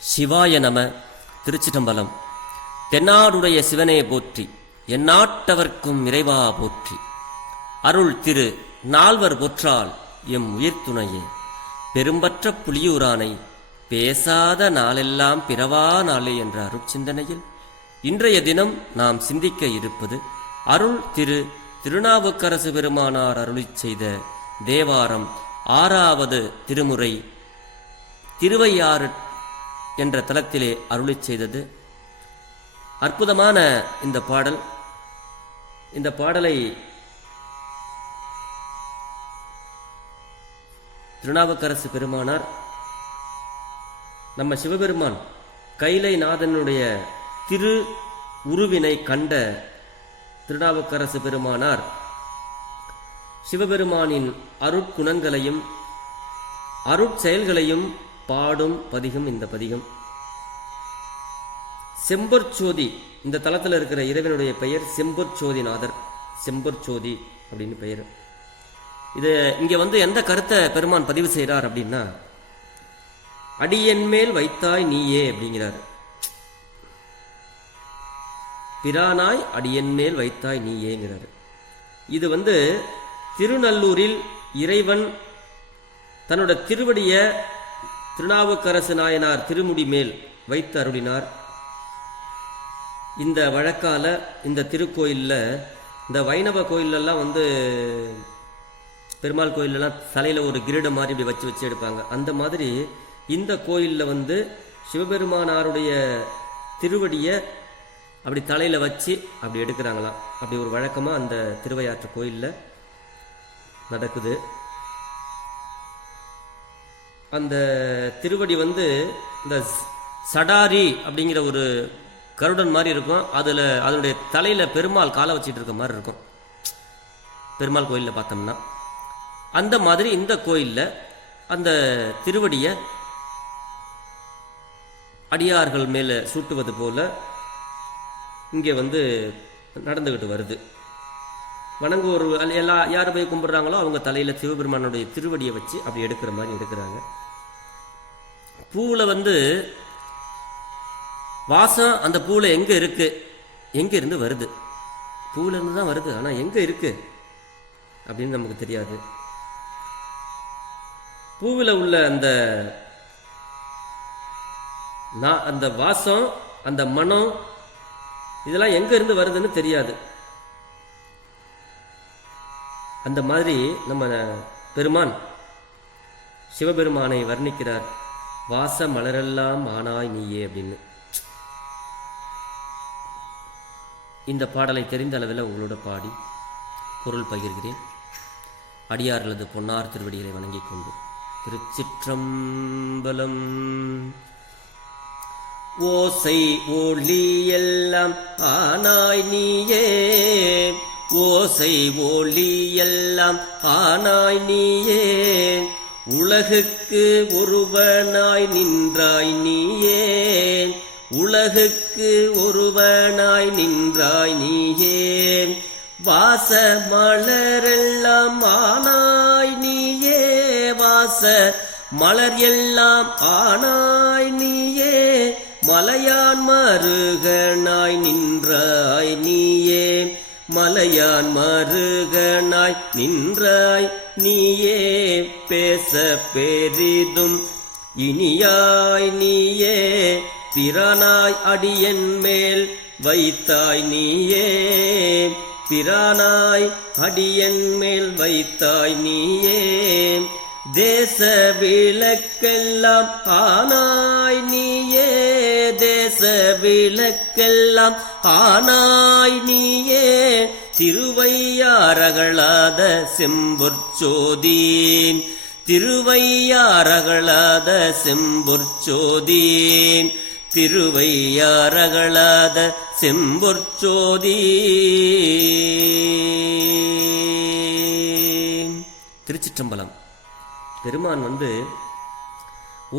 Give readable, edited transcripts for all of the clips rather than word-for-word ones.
சிவாய நம. திருச்சிற்றம்பலம். தென்னாடுடைய சிவனே போற்றி, எந்நாட்டவர்க்கும் இறைவா போற்றி. அருள் திரு நால்வர் போற்றால் எம் உயிர்த்துணையே. பெரும்பற்ற புலியூரானை பேசாத நாளெல்லாம் பிறவா நாளே என்ற அருட்சிந்தனையில் இன்றைய தினம் நாம் சிந்திக்க இருப்பது அருள் திரு திருநாவுக்கரசு பெருமானார் அருளிச் செய்த தேவாரம் 6வது திருமுறை திருவையாறு என்ற தலத்திலே அருளிச் செய்தது. அற்புதமான இந்த பாடல். இந்த பாடலை திருநாவுக்கரசு பெருமானார் நம்ம சிவபெருமான் கைலைநாதனுடைய திரு உருவினை கண்ட திருநாவுக்கரசு பெருமானார் சிவபெருமானின் அருட்குணங்களையும் அருட்செயல்களையும் பாடும் பதிகம் இந்த பதிகம். செம்பொற்சோதி, இந்த தலத்தில் இருக்கிற இறைவனுடைய பெயர் செம்பொற்சோதிநாதர், செம்பொற்சோதி அப்படின்னு பெயர். இது இங்க எந்த கருத்தை பெருமான் பதிவு செய்கிறார் அப்படின்னா, அடியன் மேல் வைத்தாய் நீயே அப்படிங்கிறார். பிரானாய் அடியன் மேல் வைத்தாய் நீயேங்கிறார். இது திருநல்லூரில் இறைவன் தன்னோட திருவடிய திருநாவுக்கரசு நாயனார் திருமுடி மேல் வைத்து அருளினார். இந்த வழக்கால இந்த திருக்கோயிலில், இந்த வைணவ கோயிலெல்லாம் பெருமாள் கோயிலெல்லாம் தலையில் ஒரு கிரீடம் மாதிரி இப்படி வச்சு எடுப்பாங்க. அந்த மாதிரி இந்த கோயிலில் சிவபெருமானாருடைய திருவடியை அப்படி தலையில் வச்சு அப்படி எடுக்கிறாங்களாம். அப்படி ஒரு வழக்கமாக அந்த திருவையாற்று கோயிலில் நடக்குது. அந்த திருவடி இந்த சடாரி அப்படிங்கிற ஒரு கருடன் மாதிரி இருக்கும். அதனுடைய தலையில் பெருமாள் காலை வச்சுட்டு இருக்க மாதிரி இருக்கும் பெருமாள் கோயிலில் பார்த்தோம்னா. அந்த மாதிரி இந்த கோயிலில் அந்த திருவடியை அடியார்கள் மேலே சூட்டுவது போல இங்கே நடந்துக்கிட்டு வருது. வணங்குவோர் யார் போய் கும்பிட்றாங்களோ அவங்க தலையில் சிவபெருமானுடைய திருவடியை வச்சு அப்படி எடுக்கிற மாதிரி எடுக்கிறாங்க. பூவில் வாசம் அந்த பூவில் எங்கே இருக்கு, எங்கே இருந்து வருது? பூவில் இருந்து தான் வருது, ஆனால் எங்கே இருக்கு அப்படின்னு நமக்கு தெரியாது. பூவில் உள்ள அந்த வாசம், அந்த மனம், இதெல்லாம் எங்க இருந்து வருதுன்னு தெரியாது. அந்த மாதிரி நம்ம பெருமான் சிவபெருமானை வர்ணிக்கிறார். வாச மலரெல்லாம் ஆனாய் நீயே அப்படின்னு. இந்த பாடலை தெரிந்த அளவில் உங்களோட பாடி பொருள் பகிர்கிறேன். அடியார்களது பொன்னார் திருவடிகளை வணங்கிக் கொண்டு திருச்சிற்றம்பலம். ஓசை ஒளி எல்லாம் ஆனாய் நீயே, ஓசை ஒளி எல்லாம் ஆனாய் நீயே, உலகுக்கு ஒருவனாய் நின்றாய் நீயே, உலகுக்கு ஒருவனாய் நின்றாய் நீயே, வாச மலரெல்லாம் ஆனாய் நீயே, வாச மலர் எல்லாம் ஆனாய் நீயே, மலையான் மருகனாய் நின்றாய் நீயே, மலையான் மருகனாய் நின்றாய் நீயே, பேச பெரிதும் இனியாய் நீயே, பிரானாய் அடியன் மேல் வைத்தாய் நீயே, பிரானாய் அடியன் மேல் வைத்தாய் நீயே, தேச விளக்கெல்லாம் ஆனாய் நீயே, தேச விளக்கெல்லாம் ஆனாய் நீயே, திருவையாறகளாத செம்பொற்சோதி, திருவையாறகளாத செம்பொற்சோதி, திருவையாறகளாத செம்பொற்சோதி. திருச்சிற்றம்பலம். பெருமான்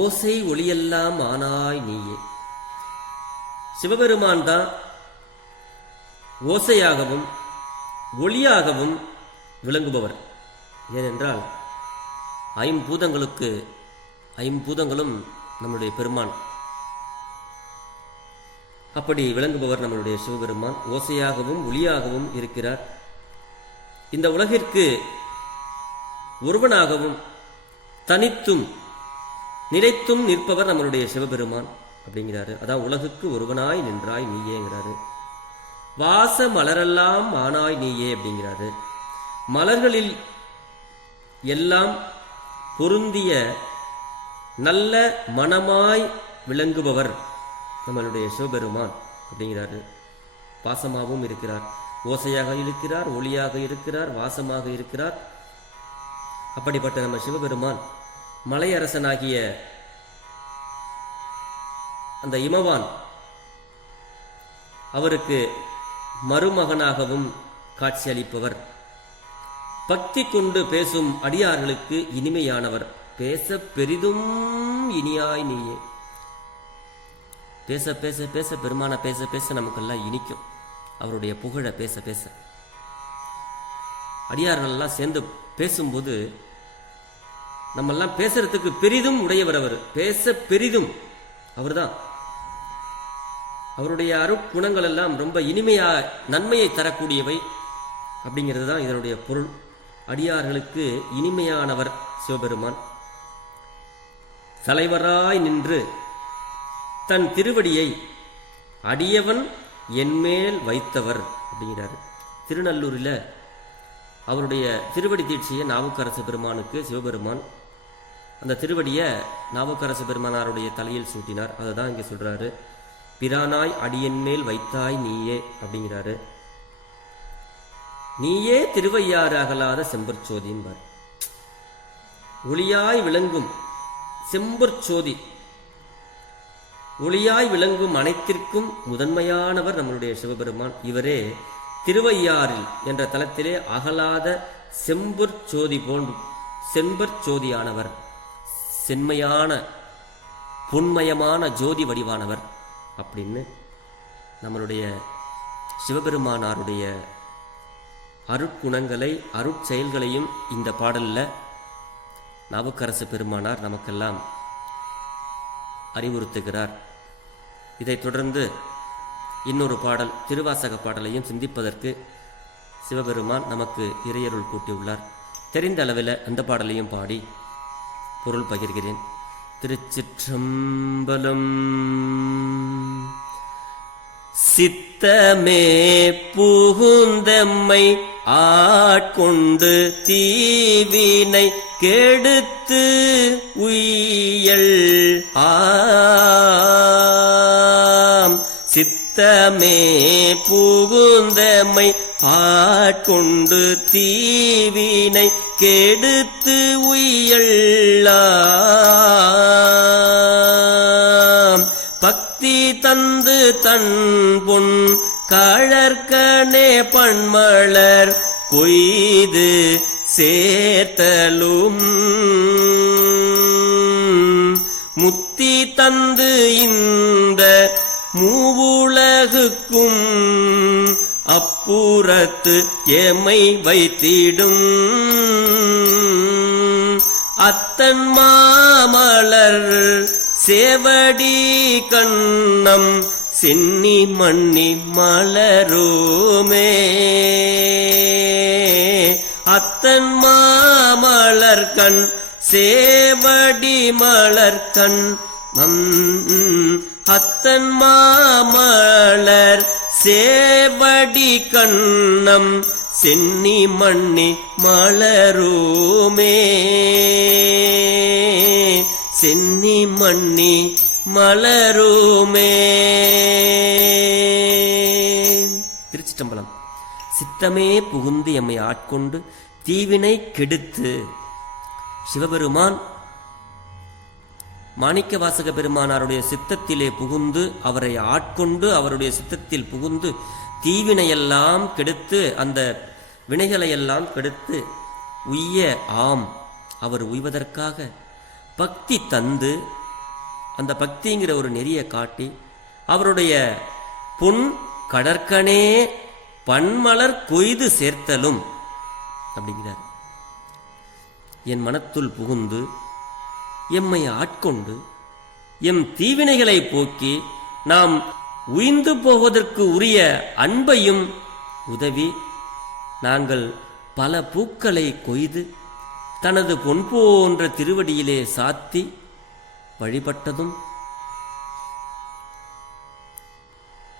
ஓசை ஒளியெல்லாம் ஆனாய் நீயே. சிவபெருமான் தான் ஓசையாகவும் ஒளியாகவும் விளங்குபவர். ஏனென்றால் ஐம்பூதங்களும் நம்முடைய பெருமான் அப்படி விளங்குபவர் நம்மளுடைய சிவபெருமான். ஓசையாகவும் ஒளியாகவும் இருக்கிறார். இந்த உலகிற்கு ஒருவனாகவும் தனித்தும் நிலைத்தும் நிற்பவர் நம்மளுடைய சிவபெருமான் அப்படிங்கிறாரு. அதான் உலகுக்கு ஒருவனாய் நின்றாய் நீயேங்கிறாரு. வாச மலரெல்லாம் ஆனாய் நீயே அப்படிங்கிறாரு. மலர்களில் எல்லாம் பொருந்திய நல்ல மனமாய் விளங்குபவர் நம்மளுடைய சிவபெருமான் அப்படிங்கிறாரு. வாசமாகவும் இருக்கிறார், ஓசையாக இருக்கிறார், ஒளியாக இருக்கிறார், வாசமாக இருக்கிறார். அப்படிப்பட்ட நம்ம சிவபெருமான் மலையரசனாகிய அந்த இமவான் அவருக்கு மருமகனாகவும் காட்சியளிப்பவர். பக்தி கொண்டு பேசும் அடியார்களுக்கு இனிமையானவர். பேச பெரிதும் இனியாய் நீயே. பேச பேச பேச பெருமான பேச பேச நமக்கெல்லாம் இனிக்கும். அவருடைய புகழ பேச பேச அடியார்கள் எல்லாம் சேர்ந்து பேசும்போது நம்மெல்லாம் பேசுறதுக்கு பெரிதும் உடையவர் அவர். பேச பெரிதும் அவர்தான். அவருடைய அருட்குணங்கள் எல்லாம் ரொம்ப இனிமையா நன்மையை தரக்கூடியவை அப்படிங்கிறது தான் இதனுடைய பொருள். அடியார்களுக்கு இனிமையானவர் சிவபெருமான். தலைவராய் நின்று தன் திருவடியை அடியவன் என்மேல் வைத்தவர் அப்படிங்கிறாரு. திருநல்லூரில் அவருடைய திருவடி தீட்சியை நாவுக்கரசு பெருமானுக்கு சிவபெருமான் அந்த திருவடியை நாவுக்கரசு பெருமானாருடைய தலையில் சூட்டினார். அதை தான் இங்கே சொல்றாரு. பிரானாய் அடியன்மேல் வைத்தாய் நீயே அப்படிங்கிறாரு. நீயே திருவையாறு அகலாத செம்பற்சோதின்பார். ஒளியாய் விளங்கும் செம்பற்சோதி, ஒளியாய் விளங்கும் அனைத்திற்கும் முதன்மையானவர் நம்மளுடைய சிவபெருமான். இவரே திருவையாறில் என்ற தலத்திலே அகலாத செம்பற்சோதி போன்று செம்பற்சோதியானவர், செம்மையான பொன்மயமான ஜோதி வடிவானவர் அப்படின்னு நம்மளுடைய சிவபெருமானாருடைய அருட்குணங்களை அருட்செயல்களையும் இந்த பாடல்ல நாவுக்கரசு பெருமானார் நமக்கெல்லாம் அறிவுறுத்துகிறார். இதைத் தொடர்ந்து இன்னொரு பாடல், திருவாசக பாடலையும் சிந்திப்பதற்கு சிவபெருமான் நமக்கு இறையருள் கூட்டியுள்ளார். தெரிந்த அளவில் அந்த பாடலையும் பாடி பொருள் பகிர்கிறேன். திருச்சிற்றம்பலம். சித்தமே புகுந்தம்மை ஆட்கொண்டு தீவினை கெடுத்து உய்யல் ஆம். சித்தமே புகுந்தம்மை ஆட்கொண்டு தீவினை கெடுத்து உய்யல்லாம். பக்தி தந்து தன் பொன் கழற்கனே பண்மலர் கொய்து சேர்த்தலும். முத்தி தந்து இந்த மூவுலகுக்கும் அப்புறத்து எமை வைத்திடும். அத்தன் மாமலர் சேவடி கண்ணம் சென்னி மண்ணி மலருமே. அத்தன் மாமலர் கண் சேவடி மலர் கண் அத்தன் மாமலர் சேவடி கண்ணம் சென்னி மண்ணி மலருமே. சென்னி மண்ணி மலருமே. திருச்சிற்றம்பலம். சித்தமே புகுந்து எம்மை ஆட்கொண்டு தீவினை கெடுத்து. சிவபெருமான் மாணிக்க வாசக பெருமானாருடைய சித்தத்திலே புகுந்து அவரை ஆட்கொண்டு அவருடைய சித்தத்தில் புகுந்து தீவினையெல்லாம் கெடுத்து அந்த வினைகளையெல்லாம் கெடுத்து உய்ய ஆம். அவர் உய்வதற்காக பக்தி தந்து அந்த பக்திங்கிற ஒரு நெறியை காட்டி அவருடைய பொன் கடற்கனே பன்மலர் கொய்து சேர்த்தலும் அப்படிங்கிறார். என் மனத்துள் புகுந்து எம்மை ஆட்கொண்டு எம் தீவினைகளை போக்கி நாம் உய்ந்து போவதற்கு உரிய அன்பையும் உதவி நாங்கள் பல பூக்களை கொய்து தனது பொன் போன்ற திருவடியிலே சாத்தி வழிபட்டதும்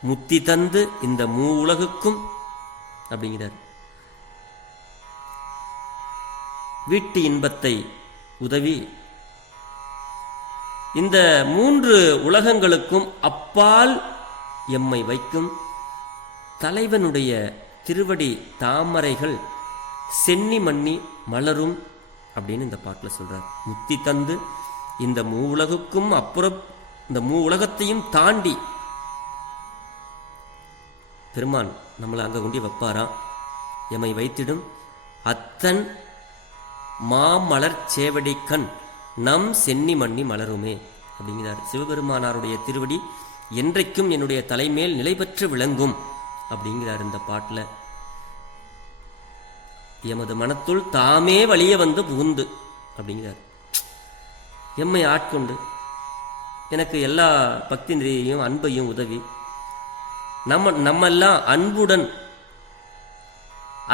முத்தி தந்து இந்த உலகுக்கும் அப்படிங்கிறார். வீட்டு இன்பத்தை உதவி இந்த 3 உலகங்களுக்கும் அப்பால் எம்மை வைக்கும் தலைவனுடைய திருவடி தாமரைகள் சென்னி மண்ணி மலரும் அப்படின்னு இந்த பாட்டில் சொல்றார். முத்தி தந்து இந்த உலகுக்கும் அப்புறம் இந்த உலகத்தையும் தாண்டி பெருமான் நம்மளை அங்கே கொண்டு வைப்பாராம். எம்மை வைத்திடும் அத்தன் மாமலர் சேவடி கண் நம் சென்னி மண்ணி மலருமே அப்படிங்கிறார். சிவபெருமானாருடைய திருவடி என்றைக்கும் என்னுடைய தலைமேல் நிலை பெற்று விளங்கும் அப்படிங்கிறார் இந்த பாட்டில். எமது மனத்துள் தாமே வழிய வந்து புகுந்து அப்படிங்கிறார். எம்மை ஆட்கொண்டு எனக்கு எல்லா பக்தி நிறையையும் அன்பையும் உதவி நம்மெல்லாம் அன்புடன்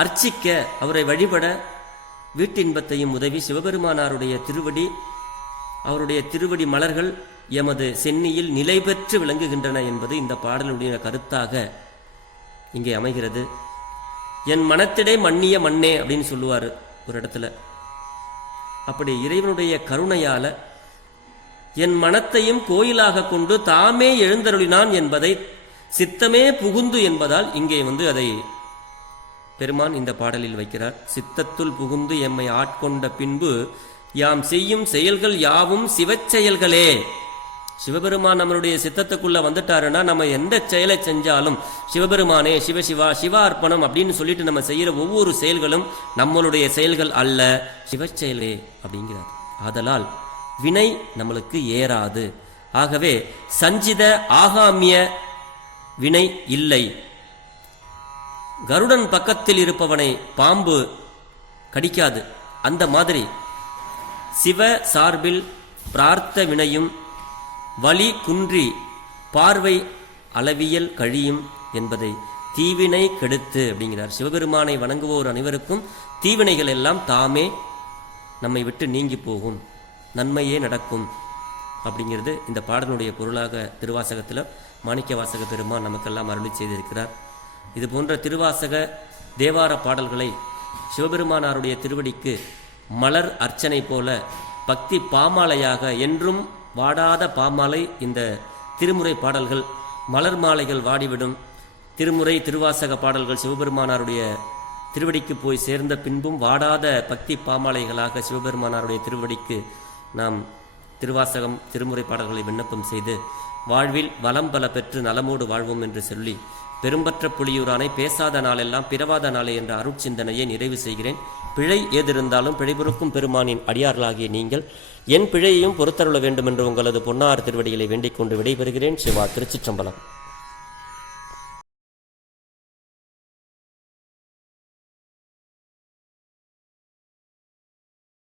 அர்ச்சிக்க அவரை வழிபட வீட்டின்பத்தையும் உதவி சிவபெருமானாருடைய திருவடி அவருடைய திருவடி மலர்கள் எமது சென்னியில் நிலை பெற்று விளங்குகின்றன என்பது இந்த பாடலுடைய கருத்தாக இங்கே அமைகிறது. என் மனத்திடை மன்னிய மண்ணே அப்படின்னு சொல்லுவார் ஒரு இடத்துல. அப்படி இறைவனுடைய கருணையால என் மனத்தையும் கோயிலாக கொண்டு தாமே எழுந்தருளினான் என்பதை சித்தமே புகுந்து என்பதால் இங்கே அதை பெருமான் இந்த பாடலில் வைக்கிறார். சித்தத்துள் புகுந்து எம்மை ஆட்கொண்ட பின்பு யாம் செய்யும் செயல்கள் யாவும் சிவச்செயல்களே. சிவபெருமான் நம்மளுடைய சித்தத்துக்குள்ள வந்துட்டாருன்னா நம்ம எந்த செயலை செஞ்சாலும் சிவபெருமானே சிவசிவா சிவார்ப்பணம் அப்படின்னு சொல்லிட்டு நம்ம செய்யற ஒவ்வொரு செயல்களும் நம்மளுடைய செயல்கள் அல்ல, சிவச்செயலே அப்படிங்கிறார். ஆதலால் வினை நம்மளுக்கு ஏறாது. ஆகவே சஞ்சித ஆகாமிய வினை இல்லை. கருடன் பக்கத்தில் இருப்பவனை பாம்பு கடிக்காது. அந்த மாதிரி சிவ சார்பில் பிரார்த்த வினையும் வலி குன்றி பார்வை அளவியல் கழியும் என்பதை தீவினை கெடுத்து அப்படிங்கிறார். சிவபெருமானை வணங்குவோர் அனைவருக்கும் தீவினைகள் எல்லாம் தாமே நம்மை விட்டு நீங்கி போகும், நன்மையே நடக்கும் அப்படிங்கிறது இந்த பாடலுடைய பொருளாக திருவாசகத்தில் மாணிக்க வாசக பெருமான் நமக்கெல்லாம் அருளி செய்திருக்கிறார். இது போன்ற திருவாசக தேவார பாடல்களை சிவபெருமானாருடைய திருவடிக்கு மலர் அர்ச்சனை போல பக்தி பாமாலையாக என்றும் வாடாத பாமாலை இந்த திருமுறை பாடல்கள் மலர் மாலைகள் வாடிவிடும். திருமுறை திருவாசக பாடல்கள் சிவபெருமானாருடைய திருவடிக்கு போய் சேர்ந்த பின்பும் வாடாத பக்தி பாமாலைகளாக சிவபெருமானாருடைய திருவடிக்கு நாம் திருவாசகம் திருமுறை பாடல்களை விண்ணப்பம் செய்து வாழ்வில் வளம் பல பெற்று நலமோடு வாழ்வோம் என்று சொல்லி பெரும்பற்ற புலியூரானை பேசாத நாளெல்லாம் பிறவாத நாளே என்ற அருட்சிந்தனையை நிறைவு செய்கிறேன். பிழை ஏதிருந்தாலும் பிழைபொறுக்கும் பெருமானின் அடியார்களாகிய நீங்கள் என் பிழையையும் பொறுத்தருள வேண்டும் என்று உங்களது பொன்னார் திருவடிகளை வேண்டிக் கொண்டு விடைபெறுகிறேன். சிவா. திருச்சிற்றம்பலம்.